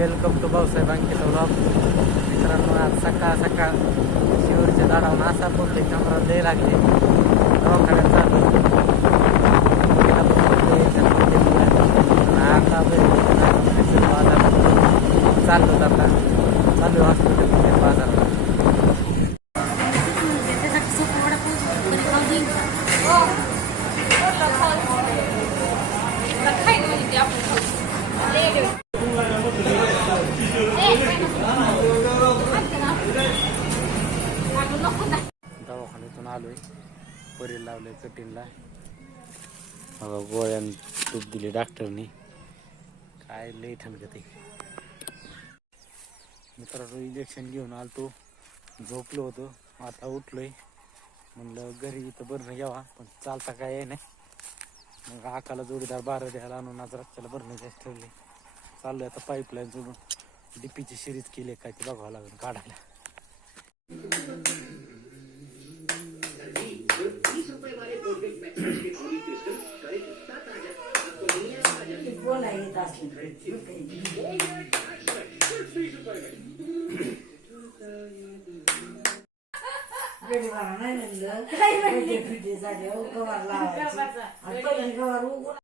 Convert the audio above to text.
Welcome to Bhausaheb Ankit blog मित्रांनो आज सकाळ सकाळ शिवरच्या झाडावर असा पडले कमरा लय लागले. दवाखान्यात चालू गेला पण पडले, त्याला आता. बाजार चाललो आता चालू हॉस्पिटल त्याच्यासाठी दवाखान्यातून आलोय. परेल लावलंय कटीनला मला गोळ्यान तूप दिली डॉक्टरनी. काय लई ठणकत आहे मित्रांनो इंजेक्शन घेऊन आलतो. झोपलो होतो. आता उठलोय. म्हणलं घरी इथं बरणं घ्यावा पण चालता काय आहे नाही मग आकाला जोडीदार बारा द्यायला आणून आज रस्त्याला बरणं जास्त ठेवले चाललोय आता पाईपलाईन जोडून डीपीची शिरीज केली काय ते बघावं लागेल काढायला. बोला येत असले नाही म्हणलं. गवार लावायची. गवार. उगवून